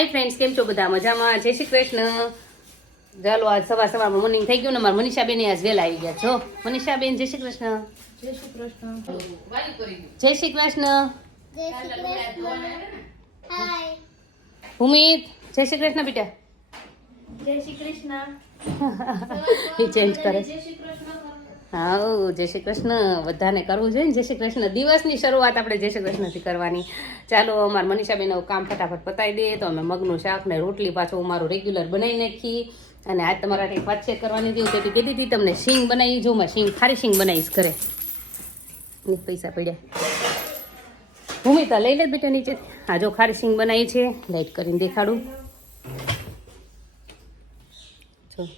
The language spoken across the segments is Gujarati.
હાય ફ્રેન્ડ્સ કેમ છો બધા? મજામાં? જય શ્રી કૃષ્ણ. ચાલો આજ સવાર સવારમાં મોર્નિંગ થઈ ગયું ને મારા મનીષાબેન આજ વહેલા આવી ગયા. છો મનીષાબેન જય શ્રી કૃષ્ણ. જય શ્રી કૃષ્ણ. જય શ્રી કૃષ્ણ. જય શ્રી કૃષ્ણ. હાય ભૂમિત જય શ્રી કૃષ્ણ બેટા. જય શ્રી કૃષ્ણ. ચેન્જ કરે. છે હા જય શ્રી કૃષ્ણ. બધાને કરવું જોઈએ ને? જય શ્રી કૃષ્ણ. દિવસની શરૂઆત આપણે જય શ્રી કૃષ્ણથી કરવાની. ચાલો, અમારા મનીષાબેન કામ ફટાફટ પતાવી દે તો અમે મગનું શાક ને રોટલી પાછું મારું રેગ્યુલર બનાવી નાખી. અને આજ તમારા કંઈક વાત ચેક કરવાની હતી. તેથી કીધી હતી તમને શીંગ બનાવી જો મેં શીંગ, ખારી શીંગ બનાવીશ ઘરે. પૈસા પડ્યા. ભૂમિતા લઈ લે બેટા નીચે. હા જો ખારી શીંગ બનાવી છે. લાઈટ કરીને દેખાડું. જો.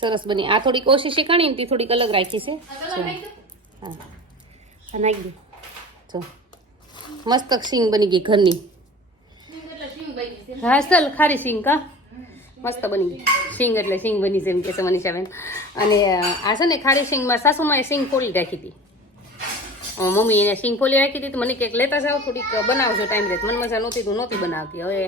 સરસ બની. આ થોડીક ઓછી શીખાણી તે થોડીક અલગ રાખી છે. હા. નાખી દે. જો. મસ્ત સિંગ બની ગઈ ઘરની હા ચલ ખારી સિંગ કા મસ્ત બની ગઈ. સિંગ એટલે સિંગ બની છે એમ કે છે મનીષાબેન અને આ છે ને ખારી સિંગમાં સાસુમાએ સિંગ ફોલી રાખી હતી મમ્મી એને સિંગ ફોલી રાખી હતી તો મને કંઈક લેતા જાઓ થોડીક બનાવજો ટાઈમ રહે મને મજા નહોતી તું નહોતી બનાવતી. હવે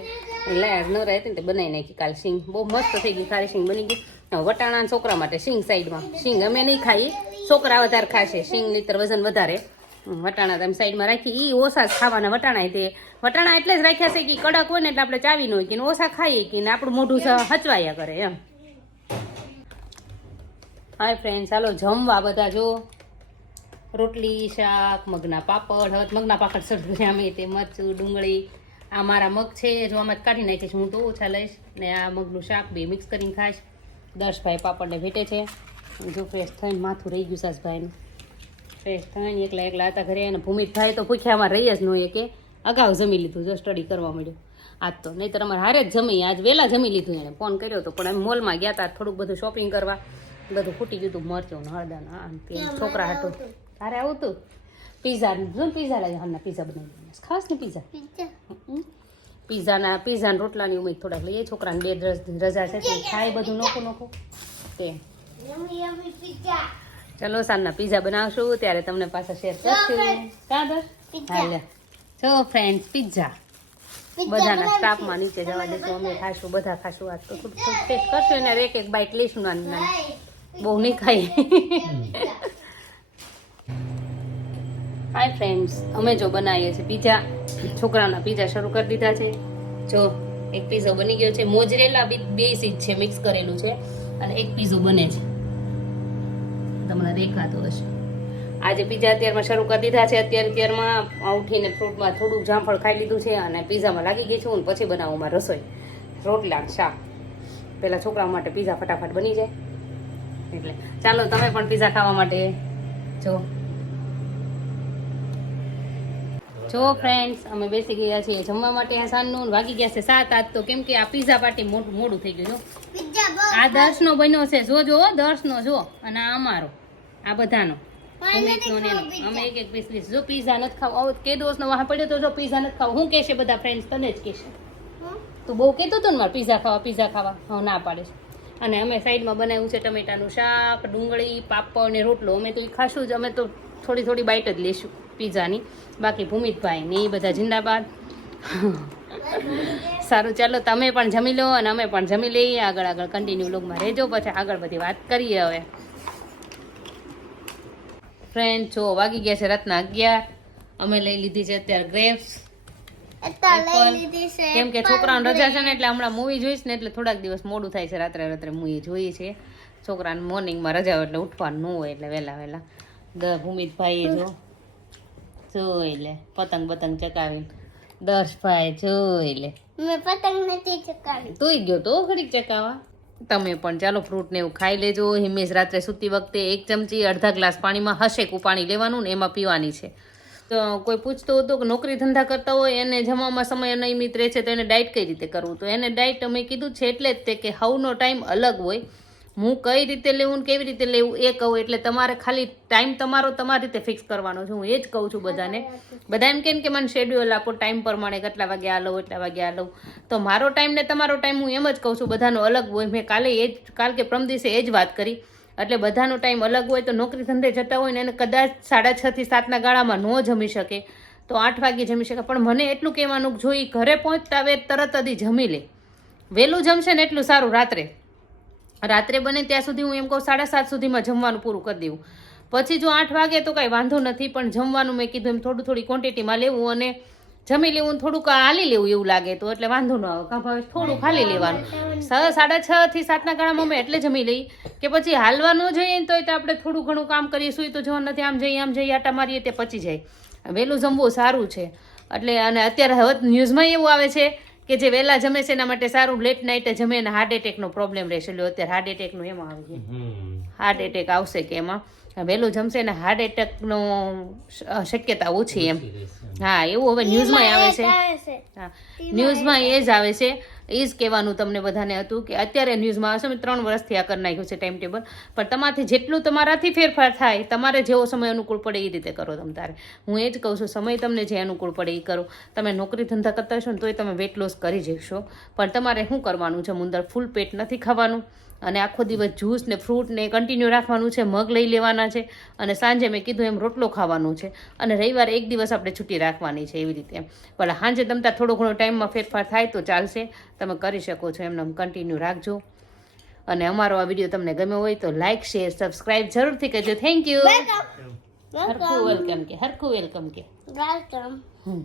લાયર ન રહેતી ને તે બનાવી નાખી કાલ સિંગ. બહુ મસ્ત થઈ ગઈ ખારી સિંગ બની ગઈ. વટાણા છોકરા માટે સિંગ સાઈડમાં. સિંગ અમે નહીં ખાઈ. છોકરા વધારે ખાશે. સિંગ નીતર વજન વધારે. વટાણા તમે સાઈડમાં રાખી એ ઓછા ખાવાના વટાણા તે વટાણા એટલે જ રાખ્યા છે કે કડક હોય ને એટલે આપણે ચાવી ન હોય કે ઓછા ખાઈએ કે આપણું મોઢું હચવાયા કરે એમ. હાય ફ્રેન્ડ ચાલો જમવા બધા જો. રોટલી, શાક, મગના પાપડ. હવે મગના પાપડ સરખું અમે તે મરચું, ડુંગળી. આ મારા મગ છે, જો આમાં કાઢી નાખીશ. હું તો ઓછા લઈશ ને આ મગનું શાક બે મિક્સ કરીને ખાઈશ. દર્શભાઈ પાપડને ભેટે છે. જો ફ્રેશ થઈને માથું રહી ગયું સાસભાઈનું. ફ્રેશ થઈને એકલા એકલા હતા ઘરે અને ભૂમિતભાઈ તો ભૂખ્યામાં રહી જ ન કે અગાઉ જમી લીધું જો સ્ટડી કરવા મળ્યું. આજ તો નહીંતર અમારે હારે જ જમી આજ વહેલા જમી લીધું એને ફોન કર્યો હતો પણ અમે મોલમાં ગયા હતા થોડુંક બધું શોપિંગ કરવા. બધું ફૂટી ગયું હતું મરચું ને હળદર ને આ તે છોકરા હતું તારે આવું તું પીઝા જો પીઝા લાગે હમણાં પીઝા બનાવી ખાસ ને પિઝા. પીઝાના પીઝાના રોટલાની ઉમેદ થોડાક લઈએ. છોકરાને બે રજા છે તે ખાય બધું નોખું નોખું. તે ચલો સાંજના પીઝા બનાવશું. ત્યારે તમને પાછા શેર કરશું. કાદર. હાલે. જો ફ્રેન્ડ્સ પીઝા. બધાના સ્ટાફમાં નીચે જવા દેશું અમે ખાશું બધા ખાશું આજ તો થોડું થોડું ટેસ્ટ કરશું. એને એક એક બાઇટ લઈશું નાની નાની. બહુ નહીં ખાઈ હાય ફ્રેન્ડ્સ અમે જો બનાવીએ છીએ પીઝા. છોકરાના પીઝા શરૂ કરી દીધા છે. જો એક પીઝો બની ગયો છે. મોજરેલા બે સીજ છે મિક્સ કરેલું છે. અને એક પીઝો બને છે. તમને દેખાતો હશે. આજે પીઝા અત્યારમાં શરૂ કરી દીધા છે. અત્યારે અત્યારમાં ઉઠીને ફ્રૂટમાં થોડુંક જામફળ ખાઈ લીધું છે અને પીઝામાં લાગી ગઈ છું અને પછી બનાવું મારે રસોઈ. રોટલા શાક. પહેલાં છોકરાઓ માટે પીઝા ફટાફટ બની જાય. એટલે ચાલો, તમે પણ પીઝા ખાવા માટે જો જો ફ્રેન્ડ્સ અમે બેસી ગયા છીએ. જમવા માટે સાંજનું વાગી ગયા છે સાત આજ તો કેમ કે આ પીઝા પાર્ટી મોટું મોડું થઈ ગયું જો આ દર્શનો બન્યો છે. જો જો દર્શનો જો. અને આ અમારો. આ બધાનો. અમે એક એક પીસ પીસ જો પીઝા નથી ખાવ આવો કે દોસ્તનો વાહ પડ્યો તો જો પીઝા નથી ખાવ. હું કહેશે બધા ફ્રેન્ડ્સ તને જ કહેશે? તું બહુ કહેતો હતો ને મારે પીઝા ખાવા પીઝા ખાવા. હું ના પાડીશ. અને અમે સાઈડમાં બનાવ્યું છે ટમેટાનું શાક ડુંગળી પાપડ ને રોટલો. અમે તો એ ખાશું જ. અમે તો થોડી થોડી બાઇટ જ લઈશું પીઝાની. બાકી ભૂમિતભાઈ ને એ બધા જિંદાબાદ. સારું ચાલો તમે પણ જમી લો અને અમે પણ જમી લઈએ. આગળ આગળ કન્ટિન્યુ લોગમાં રહેજો. પછી આગળ બધી વાત કરીએ હવે. ફ્રેન્ડ જો વાગી ગયા છે રાતના અગિયાર. અમે લઈ લીધી છે અત્યારે ગ્રેપ્સ છે કેમ કે છોકરાઓને રજા છે ને એટલે હમણાં મૂવી જોઈશ ને એટલે થોડાક દિવસ મોડું થાય છે. રાત્રે રાત્રે મૂવી જોઈએ છે. છોકરાને મોર્નિંગમાં રજા હોય એટલે ઉઠવાનું ન હોય એટલે વહેલા વહેલા. દ ભૂમિતભાઈ જો. જોઈ લે પતંગ પતંગ ચકાવીને દર્શભાઈ જોઈ લે. મેં પતંગ નથી ચકાવી તોય ગયો તો ઘડીક ચકાવા તમે પણ ચાલો ફ્રૂટ ને એવું ખાઈ લેજો. હિમેશ રાત્રે સૂતી વખતે એક ચમચી અડધા ગ્લાસ પાણીમાં હશેકું પાણી લેવાનું ને એમાં પીવાની છે. તો કોઈ પૂછતો હતો કે નોકરી ધંધા કરતા હોય એને જમવામાં સમય અનિયમિત રહે છે તો એને ડાયટ કઈ રીતે કરવું? તો એને ડાયટ અમે કીધું છે એટલે જ તે કે હવનો ટાઈમ અલગ હોય. હું કઈ રીતે લેવું ને કેવી રીતે લેવું એ કહું, એટલે તમારે ખાલી ટાઈમ તમારો તમારી રીતે ફિક્સ કરવાનો છે. હું એ જ કહું છું બધાને. બધા એમ કેમ કે મને શેડ્યુલ આપો ટાઈમ પ્રમાણે કેટલા વાગે આ લઉં, એટલા વાગે આ લઉં. તો મારો ટાઈમ ને તમારો ટાઈમ હું એમ જ કહું છું, બધાનો અલગ હોય. મેં કાલે એ જ, કાલ કે પ્રમ દિવસે એ જ વાત કરી. એટલે બધાનો ટાઈમ અલગ હોય તો નોકરી ધંધે જતા હોય ને એને કદાચ સાડા છ થી સાતના ગાળામાં ન જમી શકે. તો આઠ વાગે જમી શકે. પણ મને એટલું કહેવાનું જોઈ ઘરે પહોંચતા આવે તરત જ જમી લે. વહેલું જમશે ને એટલું સારું રાત્રે. રાત્રે બને ત્યાં સુધી હું એમ કહું, સાડા સાત સુધીમાં જમવાનું પૂરું કરી દઉં પછી જો આઠ વાગે તો કાંઈ વાંધો નથી, પણ જમવાનું મેં કીધું એમ થોડું થોડી ક્વોન્ટિટીમાં લેવું અને જમી લેવું થોડુંક હાલી લેવું એવું લાગે તો, એટલે વાંધો ન આવે. કાં ભાવે થોડું ખાલી લેવાનું. સાડા છ થી સાતના ગાળામાં અમે એટલે જમી લઈ. કે પછી હાલવા ન જઈએ ને તો આપણે થોડું ઘણું કામ કરીએ, સુઈ તો જવાનું નથી, આમ જઈએ આમ જઈએ, આટા મારીએ તે પચી જાય. વહેલું જમવું સારું છે. એટલે અને અત્યારે હવે ન્યૂઝમાં એવું આવે છે કે જે વહેલા જમે છે એના માટે સારું લેટ નાઇટે જમે અને હાર્ટ એટેકનો પ્રોબ્લેમ રહેશે. એટલે અત્યારે હાર્ટ એટેકનો એમાં આવી ગયો. હાર્ટ એટેક આવશે કે એમાં. વહેલું જમશે ને હાર્ટ એટેકનો શક્યતા ઓછી એમ. હા એવું હવે ન્યૂઝમાં આવે છે. હા. ન્યૂઝમાં એ જ આવે છે. એ જ કહેવાનું તમને બધાને હતું કે અત્યારે ન્યૂઝમાં આવશે ત્રણ વર્ષથી આ કરી નાખ્યું છે ટાઈમ ટેબલ પણ તમારાથી જેટલું તમારાથી ફેરફાર થાય, તમારે જેવો સમય અનુકૂળ પડે એ રીતે કરો તમ તારે. હું એ જ કહું છું, સમય તમને જે અનુકૂળ પડે એ કરો. તમે નોકરી ધંધા કરતા હશો ને તોય તમે વેટ લોસ કરી જશો પણ તમારે શું કરવાનું છે? મુંદર ફૂલ પેટ નથી ખાવાનું. અને આખો દિવસ જ્યુસ ને ફ્રૂટ ને કન્ટિન્યુ રાખવાનું છે મગ લઈ લેવાના છે અને સાંજે મેં કીધું એમ રોટલો ખાવાનું છે અને રવિવારે એક દિવસ આપણે છૂટી રાખવાની છે એવી રીતે એમ. પણ સાંજે તમતા થોડો ઘણો ટાઈમમાં ફેરફાર થાય તો ચાલશે. તમે કરી શકો છો એમને કન્ટિન્યુ રાખજો. અને અમારો આ વીડિયો તમને ગમ્યો હોય તો લાઇક શેર સબસ્ક્રાઇબ જરૂરથી કરજો. થેન્ક યુ હરખું વેલકમ કે હરખું વેલકમ કે. વેલકમ હમ.